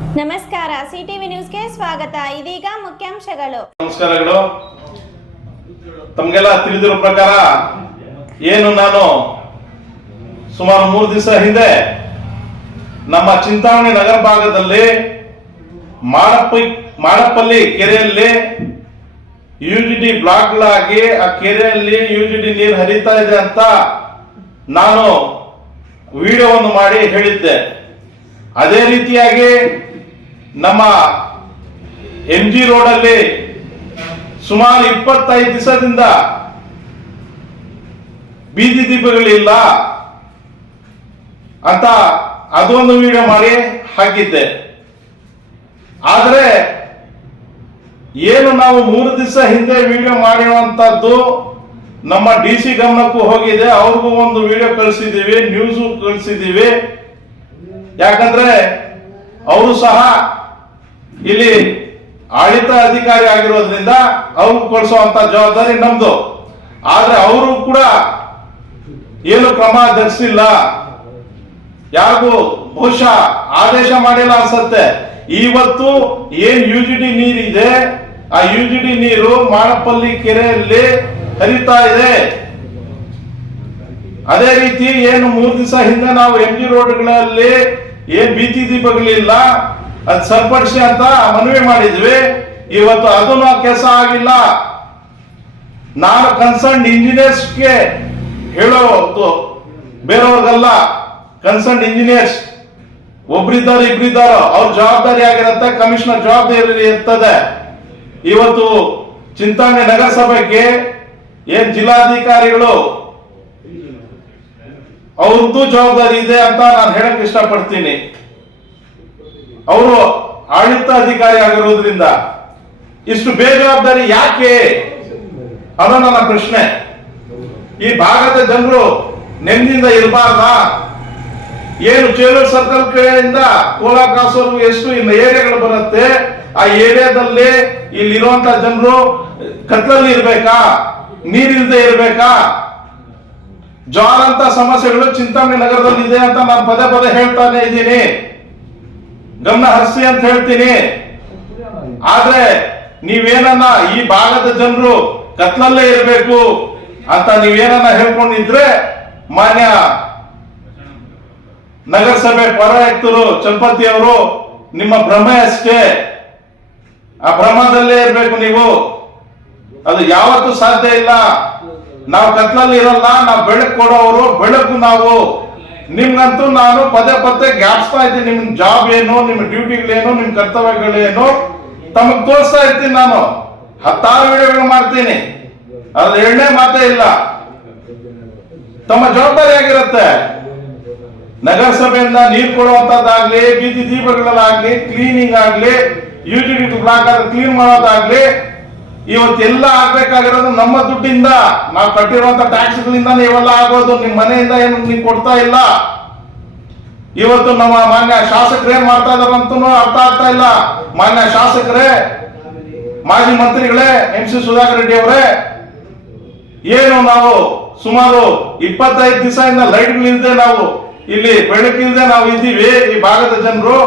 ನಮಸ್ಕಾರ, ಸಿಟಿವಿ ನ್ಯೂಸ್ಗೆ ಸ್ವಾಗತ. ಇದೀಗ ಮುಖ್ಯಾಂಶಗಳು. ನಮಸ್ಕಾರಗಳು. ತಮಗೆಲ್ಲ ತಿಳಿದಿರೋ ಪ್ರಕಾರ ನಾನು ಸುಮಾರು 3 ದಿವಸ ಹಿಂದೆ ನಮ್ಮ ಚಿಂತಾಮಣಿ ನಗರ ಭಾಗದಲ್ಲಿ ಮಾಳಪ್ಪಲ್ಲಿ ಕೆರೆಯಲ್ಲಿ ಯುಜಿಡಿ ಬ್ಲಾಕ್ಗಳಾಗಿ ಆ ಕೆರೆಯಲ್ಲಿ ಯುಜಿಡಿ ನೀರು ಹರಿತಾ ಇದೆ ಅಂತ ನಾನು ವಿಡಿಯೋವನ್ನು ಮಾಡಿ ಹೇಳಿದ್ದೆ. ಅದೇ ರೀತಿಯಾಗಿ ನಮ್ಮ MG ರೋಡಲ್ಲಿ ಸುಮಾರು 25 ದಿವಸದಿಂದ ಬೀದಿ ದೀಪಗಳಿಲ್ಲ ಅಂತ ಅದೊಂದು ವಿಡಿಯೋ ಮಾಡಿ ಹಾಕಿದ್ದೆ. ಆದರೆ ನಾವು 3 ದಿವಸ ಹಿಂದೆ ವಿಡಿಯೋ ಮಾಡಿರುವಂತದ್ದು ನಮ್ಮ DC ಗಮನಕ್ಕೂ ಹೋಗಿದೆ. ಅವ್ರಿಗೂ ಒಂದು ವಿಡಿಯೋ ಕಳಿಸಿದ್ದೀವಿ, ನ್ಯೂಸು ಕಳಿಸಿದ್ದೀವಿ. ಯಾಕಂದ್ರೆ ಅವರು ಸಹ ಇಲ್ಲಿ ಆಡಳಿತ ಅಧಿಕಾರಿ ಆಗಿರೋದ್ರಿಂದ ಅವ್ರಿಗೆ ಕಳಿಸುವಂತ ಜವಾಬ್ದಾರಿ ನಮ್ದು. ಆದ್ರೆ ಅವರು ಕೂಡ ಏನು ಕ್ರಮ ಜರುಗಿಸಿಲ್ಲ, ಯಾರಿಗೂ ಬಹುಶಃ ಆದೇಶ ಮಾಡಿಲ್ಲ ಅನ್ಸತ್ತೆ. ಇವತ್ತು ಏನ್ UGD ನೀರಿದೆ, ಆ UGD ನೀರು ಮಾಳಪ್ಪಲ್ಲಿ ಕೆರೆಯಲ್ಲಿ ಹರಿತಾ ಇದೆ. ಅದೇ ರೀತಿ 3 ದಿವಸ ಹಿಂದೆ ನಾವು MG ರೋಡ್ಗಳಲ್ಲಿ ಬೀದಿ ದೀಪಗಳಿಲ್ಲ, ಅದು ಸರಿಪಡಿಸಿ ಅಂತ ಮನವಿ ಮಾಡಿದ್ವಿ. ಇವತ್ತು ಅದನ್ನು ಕೆಲಸ ಆಗಿಲ್ಲ. ನಾನು ಕನ್ಸರ್ನ್ ಇಂಜಿನಿಯರ್ಸ್ಗೆ ಹೇಳೋದು, ಬೇರೆಯವ್ರಿಗಲ್ಲ. ಕನ್ಸರ್ನ್ ಇಂಜಿನಿಯರ್ಸ್ ಒಬ್ರಿದ್ದಾರೋ ಇಬ್ರಿದ್ದಾರೋ ಅವ್ರ ಜವಾಬ್ದಾರಿ ಆಗಿರತ್ತೆ, ಕಮಿಷನರ್ ಜವಾಬ್ದಾರಿ ಇರ್ತದೆ. ಇವತ್ತು ಚಿಂತಾಮಣಿ ನಗರಸಭೆಗೆ ಜಿಲ್ಲಾಧಿಕಾರಿಗಳು ಅವ್ರದ್ದು ಜವಾಬ್ದಾರಿ ಇದೆ ಅಂತ ನಾನು ಹೇಳಕ್ ಇಷ್ಟಪಡ್ತೀನಿ. ಅವರು ಆಡಳಿತ ಅಧಿಕಾರಿ ಆಗಿರೋದ್ರಿಂದ ಇಷ್ಟು ಬೇಜವಾಬ್ದಾರಿ ಯಾಕೆ ಅನ್ನೋ ನನ್ನ ಪ್ರಶ್ನೆ. ಈ ಭಾಗದ ಜನರು ನೆಮ್ಮದಿಯಿಂದ ಇರಬಾರ್ದಾ? ಚೇಳೂರು ಸರ್ಕಲ್ ಕಡೆಯಿಂದ ಕೋಲಾ ಕ್ರಾಸ್ ವರ್ಗು ಎಷ್ಟು ಇನ್ನು ಏರಿಯಾಗಳು ಬರುತ್ತೆ, ಆ ಏರಿಯಾದಲ್ಲಿ ಇಲ್ಲಿರುವಂತ ಜನರು ಕತ್ಲಲ್ಲಿ ಇರ್ಬೇಕಾ, ನೀರಿಲ್ಲದೆ ಇರ್ಬೇಕಾ? ಜ್ವಾಲಂತ ಸಮಸ್ಯೆಗಳು ಚಿಂತಾಮಣಿ ನಗರದಲ್ಲಿ ಇದೆ ಅಂತ ನಾನು ಪದೇ ಪದೇ ಹೇಳ್ತಾನೆ ಇದ್ದೀನಿ, ಗಮನ ಹರಿಸಿ ಅಂತ ಹೇಳ್ತೀನಿ. ಆದ್ರೆ ನೀವೇನನ್ನ ಈ ಭಾಗದ ಜನರು ಕತ್ಲಲ್ಲೇ ಇರಬೇಕು ಅಂತ ನೀವೇನನ್ನ ಹೇಳ್ಕೊಂಡಿದ್ರೆ ಮಾನ್ಯ ನಗರಸಭೆ ಪೌರಾಯುಕ್ತರು ಚಲಪತಿ ಅವರು ನಿಮ್ಮ ಭ್ರಮೆ ಅಷ್ಟೇ. ಆ ಭ್ರಮದಲ್ಲೇ ಇರಬೇಕು ನೀವು. ಅದು ಯಾವತ್ತೂ ಸಾಧ್ಯ ಇಲ್ಲ. ನಾವು ಕತ್ಲಲ್ಲಿ ಇರಲ್ಲ, ನಾವು ಬೆಳಕು ಕೊಡೋರು, ಬೆಳಕು ನಾವು. ನಿಮ್ಗಂತೂ ನಾನು ಪದೇ ಪದೇ ಜ್ಞಾಪಿಸ್ತಾ ಇದ್ದೀನಿ, ನಿಮ್ ಜಾಬ್ ಏನು, ನಿಮ್ಮ ಡ್ಯೂಟಿಗಳೇನು, ನಿಮ್ ಕರ್ತವ್ಯಗಳೇನು ತಮಗ್ ತೋರಿಸ್ತಾ ಇರ್ತೀನಿ. ನಾನು 10 ವಿಡಿಯೋಗಳು ಮಾಡ್ತೀನಿ, ಅದ್ರ 2ನೇ ಮಾತೇ ಇಲ್ಲ. ತಮ್ಮ ಜವಾಬ್ದಾರಿ ಆಗಿರುತ್ತೆ. ನಗರಸಭೆಯಿಂದ ನೀರು ಕೊಡುವಂತದ್ದಾಗ್ಲಿ, ಬೀದಿ ದೀಪಗಳಲ್ಲಾಗ್ಲಿ, ಕ್ಲೀನಿಂಗ್ ಆಗ್ಲಿ, UGD ಬ್ಲಾಕ್ ಕ್ಲೀನ್ ಮಾಡೋದಾಗ್ಲಿ, ಇವತ್ತೆಲ್ಲ ಆಗ್ಬೇಕಾಗಿರೋದು ನಮ್ಮ ದುಡ್ಡಿಂದ, ನಾವು ಕಟ್ಟಿರುವಂತ ಟ್ಯಾಕ್ಸ್ಗಳಿಂದ ಇವೆಲ್ಲ ಆಗೋದು. ನಿಮ್ ಮನೆಯಿಂದ ಏನು ನೀವು ಕೊಡ್ತಾ ಇಲ್ಲ. ಇವತ್ತು ನಮ್ಮ ಮಾನ್ಯ ಶಾಸಕರೇ ಮಾಡ್ತಾ ಇದಾರಂತೂ ಅರ್ಥ ಆಗ್ತಾ ಇಲ್ಲ. ಮಾನ್ಯ ಶಾಸಕರೇ, ಮಾಜಿ ಮಂತ್ರಿಗಳೇ, MC ಸುಧಾಕರ್ ರೆಡ್ಡಿ ಅವರೇ, ನಾವು ಸುಮಾರು 25 ದಿವಸದಿಂದ ಲೈಟ್ಗಳಿಲ್ಲದೆ, ನಾವು ಇಲ್ಲಿ ಬೆಳಕಿಲ್ಲದೆ ನಾವು ಇದ್ದೀವಿ ಈ ಭಾಗದ ಜನರು.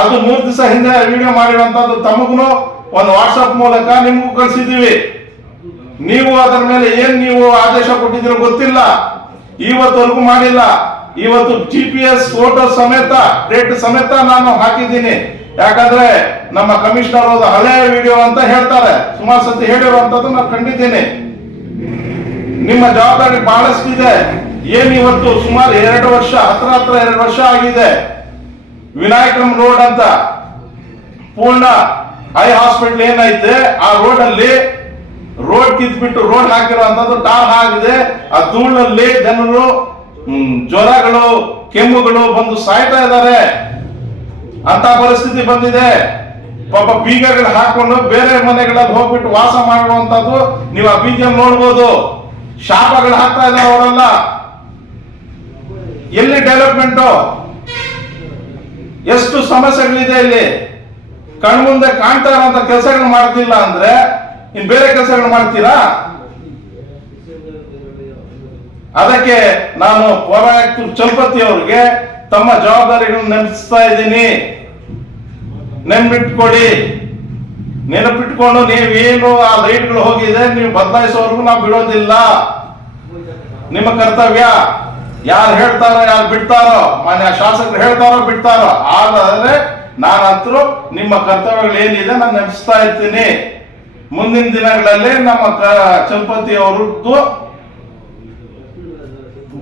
ಅದು 3 ದಿವಸ ಹಿಂದೆ ವಿಡಿಯೋ ಮಾಡಿರುವಂತದ್ದು ತಮಗೂ ಒಂದು ವಾಟ್ಸ್ಆಪ್ ಮೂಲಕ ನಿಮಗೂ ಕಳಿಸಿದ್ದೀವಿ. ನೀವು ಅದರ ಮೇಲೆ ನೀವು ಆದೇಶ ಕೊಟ್ಟಿದ್ದೀರೋ ಗೊತ್ತಿಲ್ಲ, ಇವತ್ತವರೆಗೂ ಮಾಡಿಲ್ಲ. ಇವತ್ತು GPS ಫೋಟೋ ಸಮೇತ, ಡೇಟ್ ಸಮೇತ ನಾನು ಹಾಕಿದ್ದೀನಿ. ಯಾಕಂದ್ರೆ ನಮ್ಮ ಕಮಿಷನರ್ ಅವರು ಹಳೆಯ ವಿಡಿಯೋ ಅಂತ ಹೇಳ್ತಾರೆ, ಸುಮಾರು ಸತಿ ಹೇಳಿರುವಂತದ್ದು ನಾನು ಕಂಡಿದ್ದೀನಿ. ನಿಮ್ಮ ಜವಾಬ್ದಾರಿ ಬಹಳಷ್ಟಿದೆ. ಇವತ್ತು ಸುಮಾರು 2 ವರ್ಷ, ಹತ್ರ 2 ವರ್ಷ ಆಗಿದೆ. ವಿನಾಯಕಂ ರೋಡ್ ಅಂತ ಪೂರ್ಣ ಐ ಹಾಸ್ಪಿಟಲ್ ಏನೈತೆ, ಆ ರೋಡ್ ಅಲ್ಲಿ ರೋಡ್ ಕಿತ್ಬಿಟ್ಟು ರೋಡ್ ಹಾಕಿರುವಂತದ್ದು ಟಾರ್ ಆಗಿದೆ. ಆ ಧೂಳಲ್ಲಿ ಜನರು ಜ್ವರಗಳು, ಕೆಮ್ಮುಗಳು ಬಂದು ಸಾಯ್ತಾ ಇದ್ದಾರೆ. ಅಂತ ಪರಿಸ್ಥಿತಿ ಬಂದಿದೆ. ಪಾಪ ಬೀಗಗಳು ಹಾಕೊಂಡು ಬೇರೆ ಮನೆಗಳಲ್ಲಿ ಹೋಗ್ಬಿಟ್ಟು ವಾಸ ಮಾಡುವಂತದ್ದು ನೀವು ಆ ಬೀದಿಯಲ್ಲಿ ನೋಡ್ಬೋದು. ಶಾಪಗಳು ಹಾಕ್ತಾ ಇದ್ದಾರೆ ಅವರೆಲ್ಲ. ಎಲ್ಲಿ ಡೆವಲಪ್ಮೆಂಟ್? ಎಷ್ಟು ಸಮಸ್ಯೆಗಳಿದೆ ಇಲ್ಲಿ. ಕಣ್ಮುಂದೆ ಕಾಣ್ತಾ ಇರುವಂತ ಕೆಲಸಗಳು ಮಾಡ್ತಿಲ್ಲ ಅಂದ್ರೆ ಇನ್ ಬೇರೆ ಕೆಲಸಗಳು ಮಾಡ್ತೀರಾ? ಅದಕ್ಕೆ ನಾನು ಪೌರಾಯುಕ್ತ ಚಲಪತಿ ಅವರಿಗೆ ತಮ್ಮ ಜವಾಬ್ದಾರಿಗಳನ್ನು ನೆನಪಿಸ್ತಾ ಇದ್ದೀನಿ. ನೆನಪಿಟ್ಕೊಂಡು ನೀವೇನು ಆ ಲೈಟ್ಗಳು ಹೋಗಿದೆ ನೀವು ಬದಲಾಯಿಸೋವರೆಗೂ ನಾವು ಬಿಡೋದಿಲ್ಲ. ನಿಮ್ಮ ಕರ್ತವ್ಯ. ಯಾರು ಹೇಳ್ತಾರೋ ಯಾರು ಬಿಡ್ತಾರೋ, ಮಾನ್ಯ ಶಾಸಕರು ಹೇಳ್ತಾರೋ ಬಿಡ್ತಾರೋ, ಆದರೆ ನಾನಂತರೂ ನಿಮ್ಮ ಕರ್ತವ್ಯಗಳು ಏನಿದೆ ನಾನು ನಡೆಸ್ತಾ ಇರ್ತೀನಿ. ಮುಂದಿನ ದಿನಗಳಲ್ಲಿ ನಮ್ಮ ಚಲಪತಿ ಅವರದ್ದು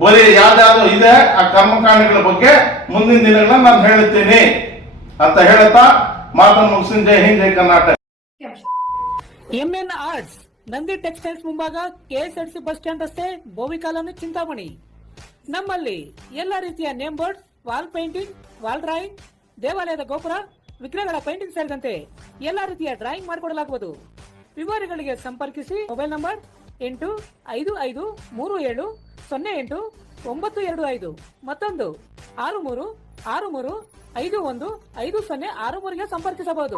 ಬರೀ ಯಾವ್ದಾದ್ರು ಇದೆ ಆ ಕರ್ಮಕಾಂಡಗಳ ಬಗ್ಗೆ ಮುಂದಿನ ದಿನಗಳಲ್ಲಿ ನಾನು ಹೇಳುತ್ತೀನಿ ಅಂತ ಹೇಳುತ್ತಾ ಮಾತನ್ನು ಮುಗಿಸಿನ. Jai Hind, Jai Karnataka. MN arts, Nandi textiles ಮುಂಭಾಗ, KSRTC ಬಸ್ ಸ್ಟ್ಯಾಂಡ್ ರಸ್ತೆ, ಬೋವಿ ಕಾಲೋನಿ, ಚಿಂತಾಮಣಿ. ನಮ್ಮಲ್ಲಿ ಎಲ್ಲ ರೀತಿಯ name board, wall painting, wall drawing, ದೇವಾಲಯದ ಗೋಪುರ, ವಿಗ್ರಹಗಳ ಪೇಂಟಿಂಗ್ ಸೇರಿದಂತೆ ಎಲ್ಲ ರೀತಿಯ ಡ್ರಾಯಿಂಗ್ ಮಾಡಿಕೊಡಲಾಗುವುದು. ವಿವರಗಳಿಗೆ ಸಂಪರ್ಕಿಸಿ. ಮೊಬೈಲ್ ನಂಬರ್ 8553708925, ಮತ್ತೊಂದು 6363515063ಗೆ ಸಂಪರ್ಕಿಸಬಹುದು.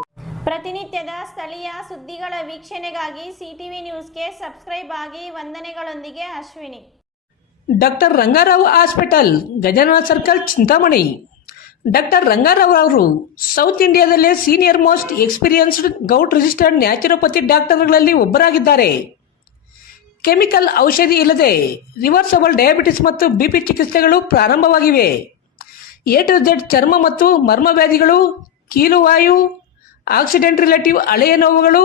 ಪ್ರತಿನಿತ್ಯದ ಸ್ಥಳೀಯ ಸುದ್ದಿಗಳ ವೀಕ್ಷಣೆಗಾಗಿ ಸಿಟಿವಿ ನ್ಯೂಸ್ಗೆ ಸಬ್ಸ್ಕ್ರೈಬ್ ಆಗಿ. ವಂದನೆಗಳೊಂದಿಗೆ Ashwini. Doctor Rangarao hospital, Gajanana circle, Chintamani. Doctor Rangarao ಅವರು ಸೌತ್ ಇಂಡಿಯಾದಲ್ಲೇ senior most experienced govt registered naturopathy ಡಾಕ್ಟರ್ಗಳಲ್ಲಿ ಒಬ್ಬರಾಗಿದ್ದಾರೆ. ಕೆಮಿಕಲ್ ಔಷಧಿ ಇಲ್ಲದೆ ರಿವರ್ಸಬಲ್ ಡಯಾಬಿಟಿಸ್ ಮತ್ತು BP ಚಿಕಿತ್ಸೆಗಳು ಪ್ರಾರಂಭವಾಗಿವೆ. A to Z ಚರ್ಮ ಮತ್ತು ಮರ್ಮ ವ್ಯಾಧಿಗಳು, ಕೀಲುವಾಯು, ಆಕ್ಸಿಡೆಂಟ್ ರಿಲೇಟಿವ್ ಹಳೆಯ ನೋವುಗಳು,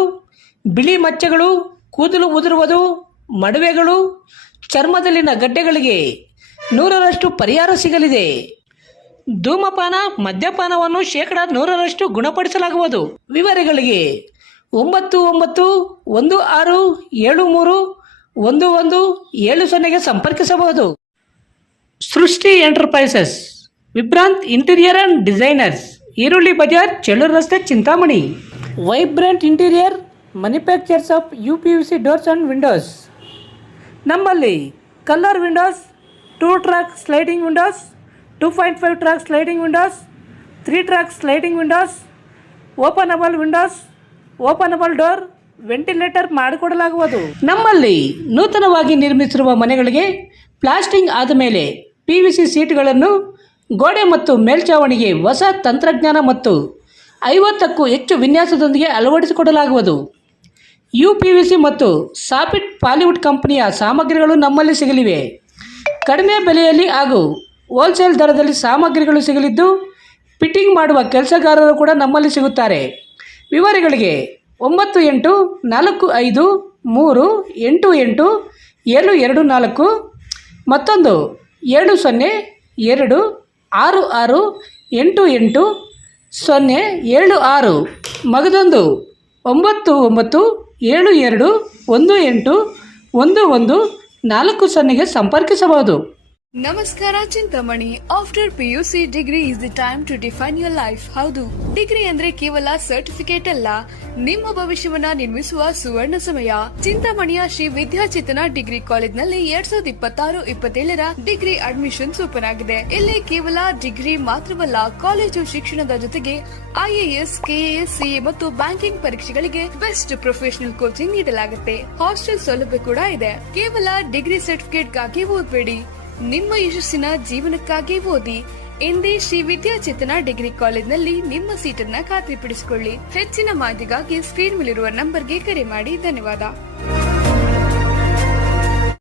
ಬಿಳಿ ಮಚ್ಚೆಗಳು, ಕೂದಲು ಉದುರುವುದು, ಮಡುವೆಗಳು, ಚರ್ಮದಲ್ಲಿನ ಗಡ್ಡೆಗಳಿಗೆ 100% ಪರಿಹಾರ ಸಿಗಲಿದೆ. ಧೂಮಪಾನ, ಮದ್ಯಪಾನವನ್ನು 100% ಗುಣಪಡಿಸಲಾಗುವುದು. ವಿವರಗಳಿಗೆ 9916731170ಗೆ ಸಂಪರ್ಕಿಸಬಹುದು. Srishti enterprises, Vibhrant interior and designers, Eerulli Bazar, Chellur ರಸ್ತೆ, Chintamani. Vibrant interior manufactures of UPVC doors and windows. ನಮ್ಮಲ್ಲಿ colour windows, 2 track sliding windows, 2.5 track sliding windows, 3 track sliding windows, openable windows, openable door, ventilator ಮಾಡಿಕೊಡಲಾಗುವುದು. ನಮ್ಮಲ್ಲಿ ನೂತನವಾಗಿ ನಿರ್ಮಿಸಿರುವ ಮನೆಗಳಿಗೆ ಪ್ಲಾಸ್ಟಿಂಗ್ ಆದ ಮೇಲೆ PVC ಸೀಟ್ಗಳನ್ನು ಗೋಡೆ ಮತ್ತು ಮೇಲ್ಛಾವಣಿಗೆ ಹೊಸ ತಂತ್ರಜ್ಞಾನ ಮತ್ತು 50ಕ್ಕೂ ಹೆಚ್ಚು ವಿನ್ಯಾಸದೊಂದಿಗೆ ಅಳವಡಿಸಿಕೊಡಲಾಗುವುದು. UPVC ಮತ್ತು ಸಾಫಿಟ್ ಪಾಲಿವುಡ್ ಕಂಪನಿಯ ಸಾಮಗ್ರಿಗಳು ನಮ್ಮಲ್ಲಿ ಸಿಗಲಿವೆ. ಕಡಿಮೆ ಬೆಲೆಯಲ್ಲಿ ಹಾಗೂ ಹೋಲ್ಸೇಲ್ ದರದಲ್ಲಿ ಸಾಮಗ್ರಿಗಳು ಸಿಗಲಿದ್ದು, ಫಿಟ್ಟಿಂಗ್ ಮಾಡುವ ಕೆಲಸಗಾರರು ಕೂಡ ನಮ್ಮಲ್ಲಿ ಸಿಗುತ್ತಾರೆ. ವಿವರಗಳಿಗೆ 9843887724, ಮತ್ತೊಂದು 7026688076, ಮಗದೊಂದು 9972181140ಗೆ ಸಂಪರ್ಕಿಸಬಹುದು. ನಮಸ್ಕಾರ Chintamani. After PUC degree is the time to define your life. ಹೌದು, ಡಿಗ್ರಿ ಅಂದ್ರೆ ಕೇವಲ ಸರ್ಟಿಫಿಕೇಟ್ ಅಲ್ಲ, ನಿಮ್ಮ ಭವಿಷ್ಯವನ್ನ ನಿರ್ಮಿಸುವ ಸುವರ್ಣ ಸಮಯ. ಚಿಂತಾಮಣಿಯ ಶ್ರೀ ವಿದ್ಯಾಚೇತನ ಡಿಗ್ರಿ ಕಾಲೇಜ್ನಲ್ಲಿ 2026-27ರ ಡಿಗ್ರಿ ಅಡ್ಮಿಷನ್ಸ್ ಓಪನ್ ಆಗಿದೆ. ಇಲ್ಲಿ ಕೇವಲ ಡಿಗ್ರಿ ಮಾತ್ರವಲ್ಲ, ಕಾಲೇಜು ಶಿಕ್ಷಣದ ಜೊತೆಗೆ IAS, KAS, CA ಮತ್ತು ಬ್ಯಾಂಕಿಂಗ್ ಪರೀಕ್ಷೆಗಳಿಗೆ ಬೆಸ್ಟ್ ಪ್ರೊಫೆಷನಲ್ ಕೋಚಿಂಗ್ ನೀಡಲಾಗುತ್ತೆ. ಹಾಸ್ಟೆಲ್ ಸೌಲಭ್ಯ ಕೂಡ ಇದೆ. ಕೇವಲ ಡಿಗ್ರಿ ಸರ್ಟಿಫಿಕೇಟ್ಗಾಗಿ ಓದಬೇಡಿ, ನಿಮ್ಮ ಯಶಸ್ಸಿನ ಜೀವನಕ್ಕಾಗಿ ಓದಿ. ಎಂದೇ ಶ್ರೀ ವಿದ್ಯಾಚೇತನ ಡಿಗ್ರಿ ಕಾಲೇಜ್ನಲ್ಲಿ ನಿಮ್ಮ ಸೀಟನ್ನ ಖಾತ್ರಿಪಡಿಸಿಕೊಳ್ಳಿ. ಹೆಚ್ಚಿನ ಮಾಹಿತಿಗಾಗಿ ಸ್ಕ್ರೀನ್ ಮೇಲಿರುವ ನಂಬರ್ಗೆ ಕರೆ ಮಾಡಿ. ಧನ್ಯವಾದ.